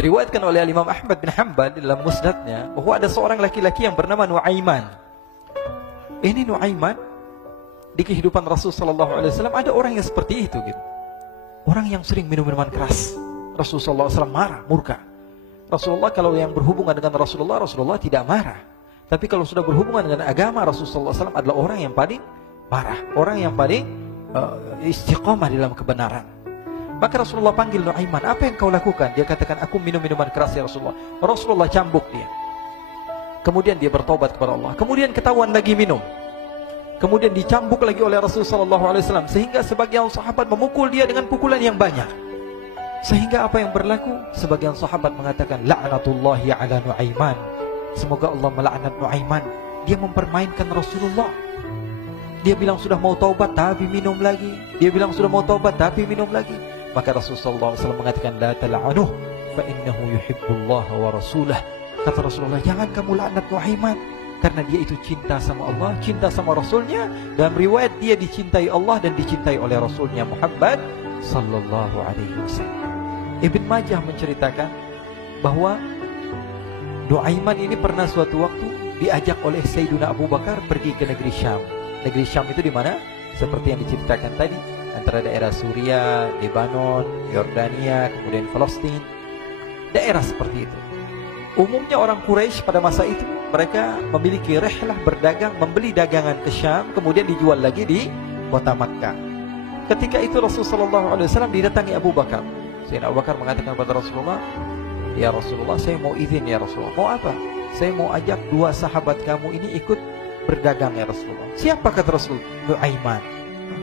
Diriwayatkan oleh Imam Ahmad bin Hanbal dalam musnadnya bahwa ada seorang laki-laki yang bernama Nuaiman. Ini Nuaiman, di kehidupan Rasulullah SAW ada orang yang seperti itu gitu. Orang yang sering minum minuman keras. Rasulullah SAW marah, murka. Rasulullah kalau yang berhubungan dengan Rasulullah tidak marah. Tapi kalau sudah berhubungan dengan agama, Rasulullah SAW adalah orang yang paling marah, orang yang paling istiqamah dalam kebenaran. Maka Rasulullah panggil Nuaiman, apa yang kau lakukan? Dia katakan, aku minum minuman keras ya Rasulullah. Rasulullah cambuk dia. Kemudian dia bertobat kepada Allah. Kemudian ketahuan lagi minum. Kemudian dicambuk lagi oleh Rasulullah SAW, sehingga sebagian sahabat memukul dia dengan pukulan yang banyak. Sehingga apa yang berlaku? Sebagian sahabat mengatakan, la'natullahi ala Nuaiman. Semoga Allah melaknat Nuaiman. Dia mempermainkan Rasulullah. Dia bilang sudah mau taubat tapi minum lagi. Dia bilang sudah mau taubat tapi minum lagi. Maka Rasulullah SAW mengatakan, la tal'anuh fa innahu yuhibbullah wa rasulah. Kata Rasulullah, jangan kamu laknat Nuaiman, karena dia itu cinta sama Allah, cinta sama Rasulnya. Dalam riwayat dia dicintai Allah dan dicintai oleh Rasulnya Muhammad sallallahu alaihi wasallam. Ibn Majah menceritakan bahwa Nuaiman ini pernah suatu waktu diajak oleh Sayyidina Abu Bakar pergi ke negeri Syam. Negeri Syam itu di mana? Seperti yang diceritakan tadi, antara daerah Suriah, Lebanon, Yordania, kemudian Palestina. Daerah seperti itu. Umumnya orang Quraisy pada masa itu mereka memiliki rihlah berdagang, membeli dagangan ke Syam, kemudian dijual lagi di kota Makkah. Ketika itu Rasulullah SAW didatangi Abu Bakar. Sayyidina Abu Bakar mengatakan kepada Rasulullah, ya Rasulullah, saya mau izin ya Rasulullah. Mau apa? Saya mau ajak dua sahabat kamu ini ikut berdagang ya Rasulullah. Siapa kata Rasulullah? Nuaiman.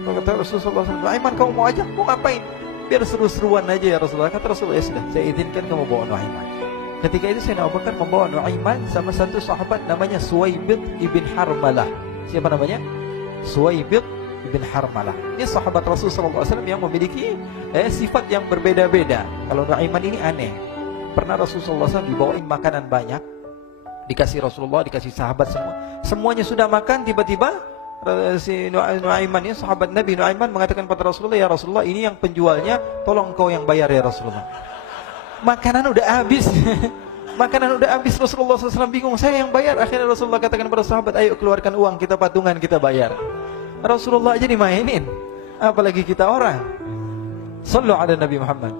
Kata Rasulullah SAW, Nuaiman kamu mau ajak? Mau ngapain? Biar seru-seruan aja ya Rasulullah. Kata Rasulullah, ya sudah, saya izinkan kamu bawa Nuaiman. Ketika itu Sayyidina Abu Bakar membawa Nuaiman sama satu sahabat namanya Suwaibid ibn Harmalah. Siapa namanya? Suwaibid ibn Harmalah. Ini sahabat Rasulullah SAW yang memiliki sifat yang berbeda-beda. Kalau Nuaiman ini aneh. Pernah Rasulullah SAW dibawain makanan banyak, dikasih Rasulullah, dikasih sahabat semua. Semuanya sudah makan, tiba-tiba si Nuaiman ini, sahabat Nabi Nuaiman mengatakan kepada Rasulullah, ya Rasulullah, ini yang penjualnya, tolong kau yang bayar ya Rasulullah. Makanan udah habis. Makanan udah habis. Rasulullah SAW bingung, saya yang bayar. Akhirnya Rasulullah katakan kepada sahabat, ayo keluarkan uang, kita patungan, kita bayar. Rasulullah aja dimainin, apalagi kita orang. Sallu ala Nabi Muhammad.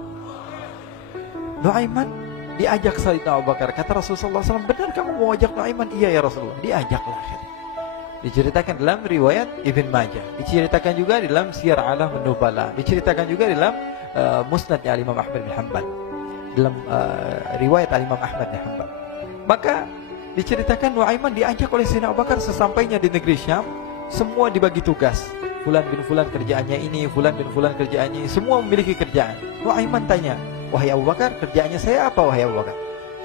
Nuaiman diajak Sayyidina Abu Bakar. Kata Rasulullah SAW, benar kamu mau ajak Nuaiman? Iya ya Rasulullah. Diajaklah akhirnya. Diceritakan dalam riwayat Ibn Majah, diceritakan juga dalam Siyar A'lam An-Nubala, diceritakan juga dalam Musnadnya Imam Ahmad bin Hanbal, dalam riwayat Imam Ahmad bin Hanbal. Maka diceritakan Nuaiman diajak oleh Sayyidina Abu Bakar. Sesampainya di negeri Syam, semua dibagi tugas. Fulan bin Fulan kerjaannya ini, Fulan bin Fulan kerjaannya ini, semua memiliki kerjaan. Nuaiman tanya, wahai Abu Bakar, kerjaannya saya apa wahai Abu Bakar?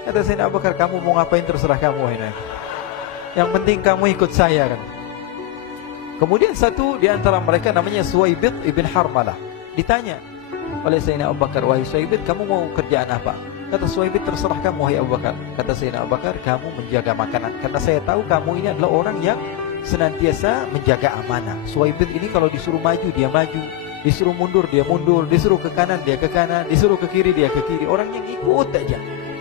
Kata Sayyidina Abu Bakar, kamu mau ngapain terserah kamu wahai Nuaiman. Yang penting kamu ikut saya kan. Kemudian satu di antara mereka namanya Suwaibid ibn Harmalah. Ditanya oleh Sayyidina Abu Bakar, wahai Suwaibid, kamu mau kerjaan apa? Kata Suwaibid, terserah kamu wahai Abu Bakar. Kata Sayyidina Abu Bakar, kamu menjaga makanan, karena saya tahu kamu ini adalah orang yang senantiasa menjaga amanah. Suwaibid ini kalau disuruh maju dia maju, disuruh mundur dia mundur, disuruh ke kanan dia ke kanan, disuruh ke kiri dia ke kiri. Orang yang ikut aja.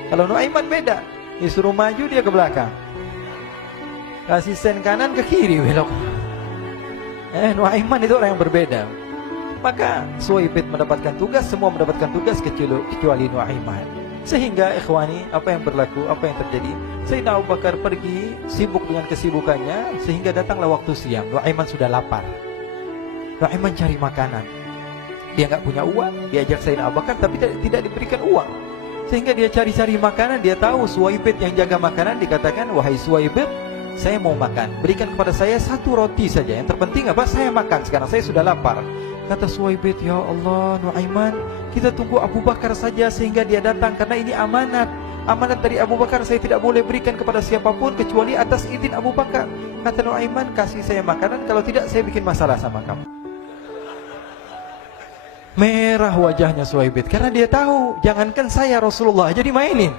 Kalau Nuaiman beda, disuruh maju dia ke belakang, kasih sen kanan ke kiri belok. Nuaiman itu orang yang berbeda. Maka Suwaibid mendapatkan tugas, semua mendapatkan tugas kecuali Nuaiman. Sehingga ikhwani, apa yang berlaku, apa yang terjadi? Sayyidina Abu Bakar pergi sibuk dengan kesibukannya, sehingga datanglah waktu siang. Nuaiman sudah lapar. Nuaiman cari makanan. Dia nggak punya uang, diajak Sayyidina Abu Bakar tapi tidak diberikan uang. Sehingga dia cari-cari makanan. Dia tahu Suwaibid yang jaga makanan. Dikatakan, wahai Suwaibid, saya mau makan, berikan kepada saya satu roti saja. Yang terpenting apa? Saya makan sekarang, saya sudah lapar. Kata Suwaibid, ya Allah Nuaiman, kita tunggu Abu Bakar saja sehingga dia datang, karena ini amanat. Amanat dari Abu Bakar, saya tidak boleh berikan kepada siapapun kecuali atas izin Abu Bakar. Kata Nuaiman, kasih saya makanan, kalau tidak saya bikin masalah sama kamu. Merah wajahnya Suwaibid, karena dia tahu, jangankan saya, Rasulullah aja dimainin.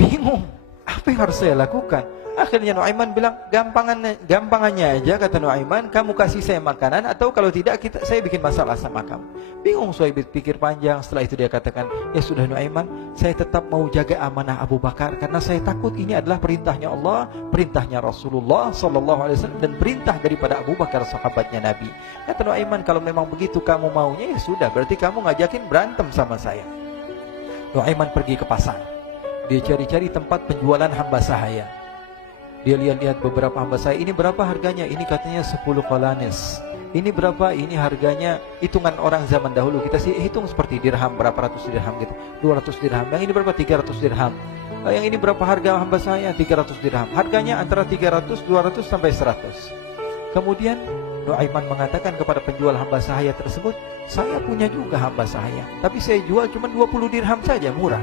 Bingung, apa yang harus saya lakukan? Akhirnya Nuaiman bilang, gampangannya aja, kata Nuaiman, kamu kasih saya makanan, atau kalau tidak saya bikin masalah sama kamu. Bingung Suhaib pikir panjang. Setelah itu dia katakan, ya sudah Nuaiman, saya tetap mau jaga amanah Abu Bakar, karena saya takut ini adalah perintahnya Allah, perintahnya Rasulullah SAW, dan perintah daripada Abu Bakar, sahabatnya Nabi. Kata Nuaiman, kalau memang begitu kamu maunya, ya sudah, berarti kamu ngajakin berantem sama saya. Nuaiman pergi ke pasar. Dia cari-cari tempat penjualan hamba sahaya. Dia lihat-lihat beberapa hamba sahaya. Ini berapa harganya? Ini katanya 10 qalanis. Ini berapa? Ini harganya, hitungan orang zaman dahulu, kita sih hitung seperti dirham, berapa ratus dirham gitu, 200 dirham. Yang ini berapa? 300 dirham. Yang ini berapa harga hamba sahaya? 300 dirham. Harganya antara 300, 200 sampai 100. Kemudian Nuaiman mengatakan kepada penjual hamba sahaya tersebut, saya punya juga hamba sahaya, tapi saya jual cuma 20 dirham saja, murah.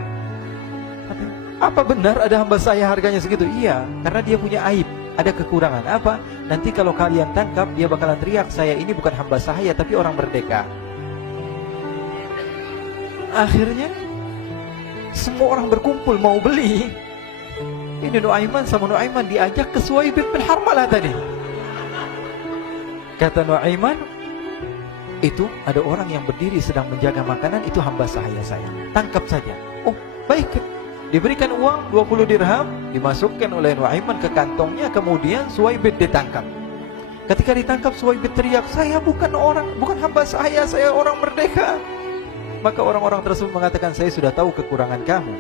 Apa benar ada hamba saya harganya segitu? Iya, karena dia punya aib, ada kekurangan. Apa? Nanti kalau kalian tangkap, dia bakalan teriak, saya ini bukan hamba sahaya, tapi orang merdeka. Akhirnya semua orang berkumpul mau beli. Ini Nuaiman sama Nuaiman diajak ke Suhaib bin Harmalah tadi. Kata Nuaiman, itu ada orang yang berdiri sedang menjaga makanan, itu hamba sahaya saya, tangkap saja. Oh baik. Diberikan uang 20 dirham, dimasukkan oleh Nuaiman ke kantongnya, kemudian Suhaib ditangkap. Ketika ditangkap, Suhaib teriak, saya bukan hamba saya orang merdeka. Maka orang-orang tersebut mengatakan, saya sudah tahu kekurangan kamu.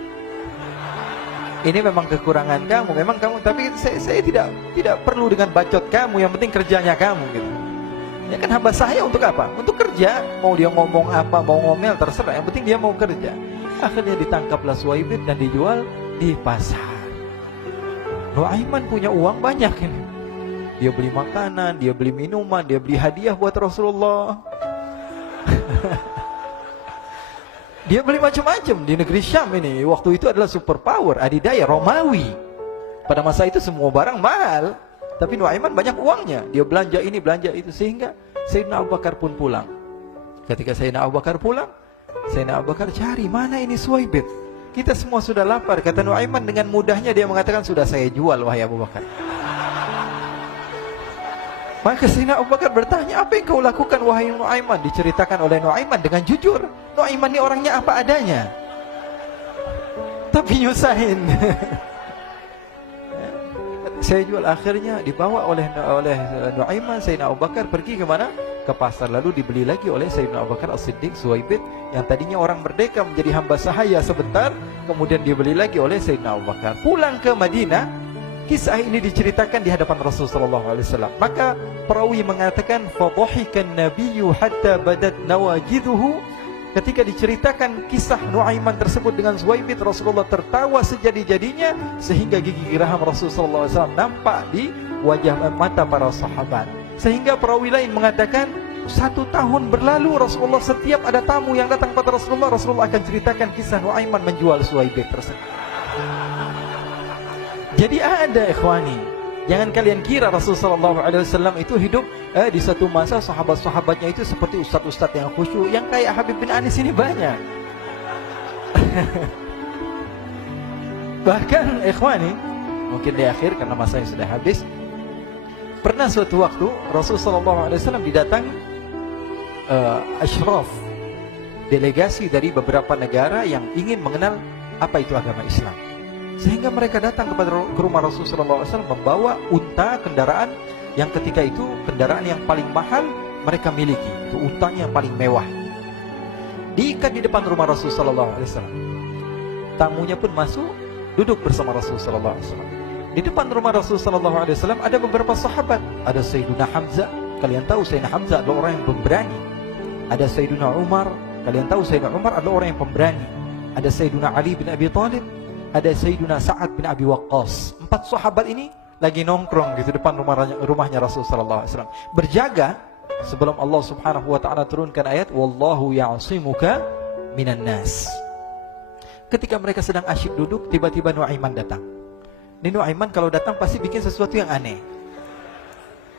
Ini memang kekurangan kamu, memang kamu, tapi saya tidak perlu dengan bacot kamu, yang penting kerjanya kamu gitu. Ya kan hamba saya untuk apa? Untuk kerja. Mau dia ngomong apa, mau ngomel terserah, yang penting dia mau kerja. Akhirnya ditangkaplah Suhaib dan dijual di pasar. Nuaiman punya uang banyak ini. Dia beli makanan, dia beli minuman, dia beli hadiah buat Rasulullah. Dia beli macam-macam di negeri Syam ini. Waktu itu adalah superpower, adidaya Romawi. Pada masa itu semua barang mahal, tapi Nuaiman banyak uangnya. Dia belanja ini, belanja itu, sehingga Sayyidina Abu Bakar pun pulang. Ketika Sayyidina Abu Bakar pulang, Sayyidina Abu Bakar cari, mana ini Suhaib? Kita semua sudah lapar. Kata Nuaiman dengan mudahnya dia mengatakan, sudah saya jual wahai Abu Bakar. Maka Sayyidina Abu Bakar bertanya, apa yang kau lakukan wahai Nuaiman? Diceritakan oleh Nuaiman dengan jujur. Nuaiman ini orangnya apa adanya, tapi nyusahin. Saya jual. Akhirnya dibawa oleh Nuaiman, Sayyidina Abu Bakar pergi ke mana? Ke pasar. Lalu dibeli lagi oleh Sayyidina Abu Bakar As-Siddiq Suhaib, yang tadinya orang merdeka menjadi hamba sahaya sebentar, kemudian dibeli lagi oleh Sayyidina Abu Bakar. Pulang ke Madinah, kisah ini diceritakan di hadapan Rasulullah SAW. Maka perawi mengatakan, fadhahikan nabiyyu hatta badat nawajiduhu. Ketika diceritakan kisah Nuaiman tersebut dengan Suhaib, Rasulullah tertawa sejadi-jadinya, sehingga gigi geraham Rasulullah SAW nampak di wajah mata para sahabat. Sehingga perawi lain mengatakan, 1 tahun berlalu Rasulullah, setiap ada tamu yang datang pada Rasulullah, Rasulullah akan ceritakan kisah Nuaiman menjual Suhaib tersebut. Jadi ada ikhwani, jangan kalian kira Rasulullah SAW itu hidup di satu masa sahabat-sahabatnya itu seperti ustaz-ustaz yang khusyuk, yang kayak Habib bin Anis ini banyak. Bahkan ikhwani, mungkin di akhir karena masanya sudah habis, pernah suatu waktu Rasulullah SAW didatangi asyraf, delegasi dari beberapa negara yang ingin mengenal apa itu agama Islam. Sehingga mereka datang ke rumah Rasulullah SAW membawa unta, kendaraan yang ketika itu kendaraan yang paling mahal mereka miliki. Itu untanya yang paling mewah. Diikat di depan rumah Rasulullah SAW. Tamunya pun masuk, duduk bersama Rasulullah SAW. Di depan rumah Rasulullah SAW ada beberapa sahabat. Ada Sayyiduna Hamzah. Kalian tahu Sayyidina Hamzah adalah orang yang pemberani. Ada Sayyiduna Umar. Kalian tahu Sayyidina Umar adalah orang yang pemberani. Ada Sayyiduna Ali bin Abi Thalib. Ada Sayyiduna Sa'ad bin Abi Waqqas. 4 sahabat ini lagi nongkrong gitu depan rumahnya Rasulullah SAW, berjaga sebelum Allah Subhanahu wa taala turunkan ayat wallahu ya'simuka minan nas. Ketika mereka sedang asyik duduk, tiba-tiba Nuaiman datang. Ini Nuaiman kalau datang pasti bikin sesuatu yang aneh.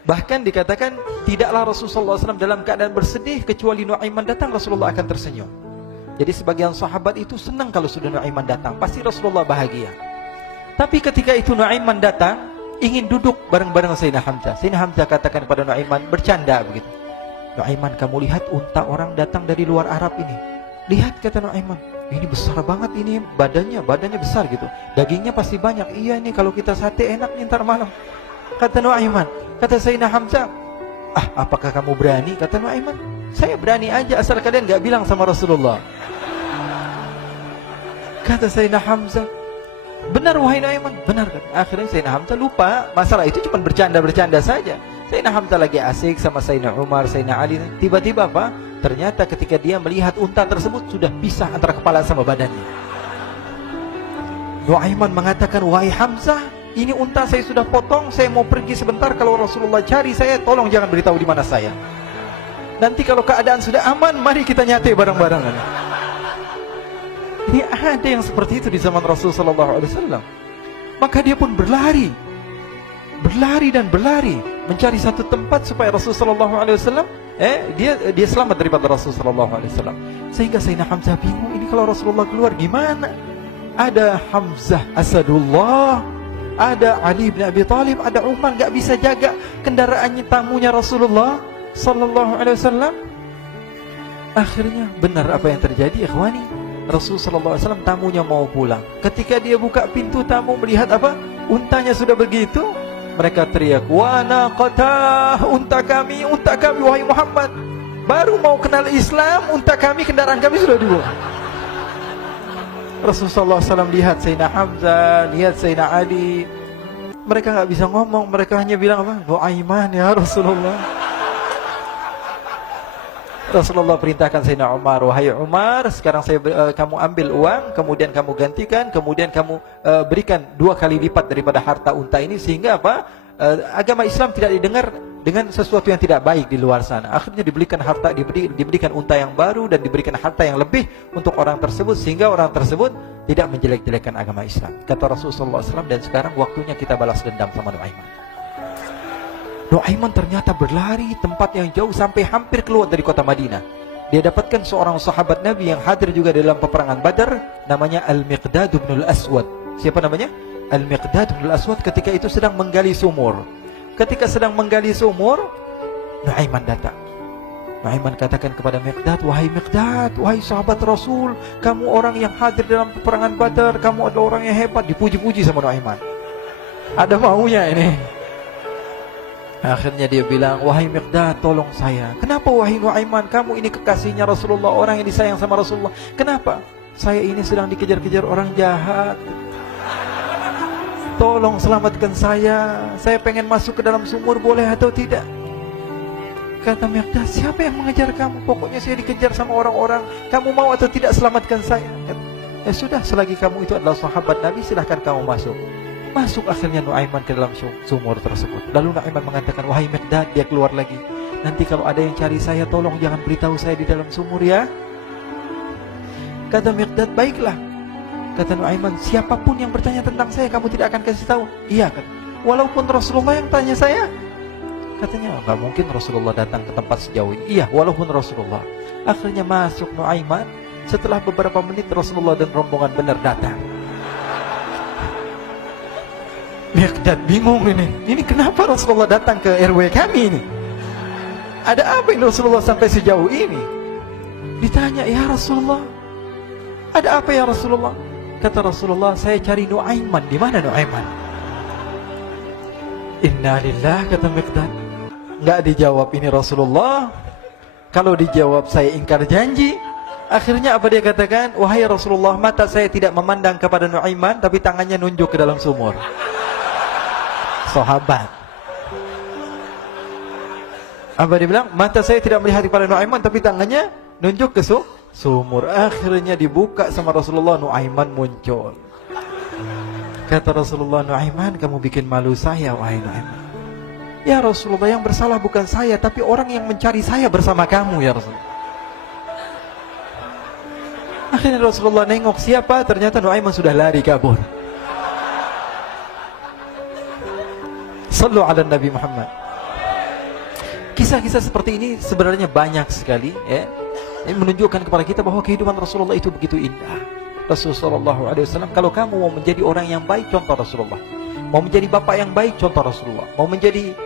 Bahkan dikatakan tidaklah Rasulullah SAW dalam keadaan bersedih, kecuali Nuaiman datang Rasulullah akan tersenyum. Jadi sebagian sahabat itu senang kalau sudah Nuaiman datang, pasti Rasulullah bahagia. Tapi ketika itu Nuaiman datang, ingin duduk bareng-bareng Sayyidina Hamzah. Sayyidina Hamzah katakan kepada Nuaiman, bercanda begitu. Nuaiman, kamu lihat unta orang datang dari luar Arab ini. Lihat, kata Nuaiman, ini besar banget ini, badannya besar gitu. Dagingnya pasti banyak. Iya nih, kalau kita sate enak nih ntar malam. Kata Nuaiman. Kata Sayyidina Hamzah, apakah kamu berani? Kata Nuaiman, saya berani aja asal kalian gak bilang sama Rasulullah. Kata Sayyidina Hamzah, benar wahai Nuaiman, benar kan? Akhirnya Sayyidina Hamzah lupa masalah itu, cuma bercanda-bercanda saja. Sayyidina Hamzah lagi asik sama Sayyidina Umar, Sayyidina Ali. Tiba-tiba apa? Ternyata ketika dia melihat unta tersebut sudah pisah antara kepala sama badannya. Nuaiman mengatakan, wahai Hamzah, ini unta saya sudah potong, saya mau pergi sebentar. Kalau Rasulullah cari saya, tolong jangan beritahu di mana saya. Nanti kalau keadaan sudah aman, mari kita nyate bareng-bareng. Ini ada yang seperti itu di zaman Rasulullah SAW. Maka dia pun berlari dan berlari mencari satu tempat supaya Rasulullah SAW dia selamat daripada Rasulullah SAW. Sehingga Sayyidina Hamzah bingung, ini kalau Rasulullah keluar gimana? Ada Hamzah Asadullah, ada Ali bin Abi Thalib, ada Umar, gak bisa jaga kendaraannya, tamunya Rasulullah SAW. Akhirnya benar apa yang terjadi, ikhwani. Rasulullah SAW tamunya mau pulang. Ketika dia buka pintu tamu melihat apa? Untanya sudah begitu. Mereka teriak, wa naqatah, unta kami wahai Muhammad. Baru mau kenal Islam, unta kami, kendaraan kami sudah dibuang. Rasulullah SAW lihat Sayyidina Hamzah, lihat Sayyidina Ali. Mereka gak bisa ngomong, mereka hanya bilang apa? Nuaiman ya Rasulullah. Rasulullah perintahkan Sayyidina Umar, wahai Umar, sekarang kamu ambil uang, kemudian kamu gantikan, kemudian kamu berikan 2 kali lipat daripada harta unta ini, sehingga apa? Agama Islam tidak didengar dengan sesuatu yang tidak baik di luar sana. Akhirnya diberikan harta, diberikan unta yang baru dan diberikan harta yang lebih untuk orang tersebut, sehingga orang tersebut tidak menjelek-jelekan agama Islam. Kata Rasulullah SAW, dan sekarang waktunya kita balas dendam sama Nuaiman. Nuaiman ternyata berlari tempat yang jauh sampai hampir keluar dari kota Madinah. Dia dapatkan seorang sahabat Nabi yang hadir juga dalam peperangan Badar, namanya Al-Miqdad bin Al-Aswad. Siapa namanya? Al-Miqdad bin Al-Aswad ketika itu sedang menggali sumur. Ketika sedang menggali sumur, Nuaiman datang. Nuaiman katakan kepada Miqdad, wahai Miqdad, wahai sahabat Rasul, kamu orang yang hadir dalam peperangan Badar, kamu adalah orang yang hebat. Dipuji-puji sama Nuaiman. Ada maunya ini. Akhirnya dia bilang, wahai Miqdad, tolong saya. Kenapa wahai Nuaiman? Kamu ini kekasihnya Rasulullah, orang yang disayang sama Rasulullah. Kenapa? Saya ini sedang dikejar-kejar orang jahat. Tolong selamatkan saya. Saya pengen masuk ke dalam sumur, boleh atau tidak? Kata Miqdad, siapa yang mengejar kamu? Pokoknya saya dikejar sama orang-orang. Kamu mau atau tidak selamatkan saya? Ya sudah, selagi kamu itu adalah sahabat Nabi, silahkan kamu masuk. Masuk akhirnya Nuaiman ke dalam sumur tersebut. Lalu Nuaiman mengatakan, wahai Miqdad, dia keluar lagi. Nanti kalau ada yang cari saya, tolong jangan beritahu saya di dalam sumur ya. Kata Miqdad, baiklah. Kata Nuaiman, siapapun yang bertanya tentang saya, kamu tidak akan kasih tahu. Iya kan? Walaupun Rasulullah yang tanya saya. Katanya, enggak mungkin Rasulullah datang ke tempat sejauh ini. Iya, walaupun Rasulullah. Akhirnya masuk Nuaiman. Setelah beberapa menit Rasulullah dan rombongan benar datang. Miqdad bingung ini. Ini kenapa Rasulullah datang ke RW kami ini? Ada apa yang Rasulullah sampai sejauh ini? Ditanya, ya Rasulullah, ada apa ya Rasulullah? Kata Rasulullah, saya cari Nuaiman. Di mana Nuaiman? Innalillah, kata Miqdad. Enggak dijawab ini Rasulullah. Kalau dijawab saya ingkar janji. Akhirnya apa dia katakan? Wahai Rasulullah, mata saya tidak memandang kepada Nuaiman, tapi tangannya nunjuk ke dalam sumur. Sahabat. Apa dia bilang? Mata saya tidak melihat kepada Nuaiman, tapi tangannya nunjuk ke sumur. Akhirnya dibuka sama Rasulullah, Nuaiman muncul. Kata Rasulullah, Nuaiman, kamu bikin malu saya, wahai Nuaiman. Ya Rasulullah, yang bersalah bukan saya, tapi orang yang mencari saya bersama kamu ya Rasulullah. Akhirnya Rasulullah nengok siapa, ternyata Nuaiman sudah lari kabur. Sallu ala Nabi Muhammad. Kisah-kisah seperti ini sebenarnya banyak sekali ya. Ini menunjukkan kepada kita bahwa kehidupan Rasulullah itu begitu indah. Rasulullah SAW, kalau kamu mau menjadi orang yang baik, contoh Rasulullah. Mau menjadi bapak yang baik, contoh Rasulullah. Mau menjadi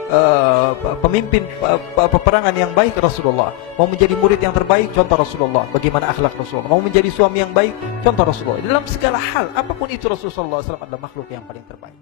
pemimpin peperangan yang baik, Rasulullah. Mau menjadi murid yang terbaik, contoh Rasulullah. Bagaimana akhlak Rasulullah. Mau menjadi suami yang baik, contoh Rasulullah. Dalam segala hal, apapun itu Rasulullah SAW adalah makhluk yang paling terbaik.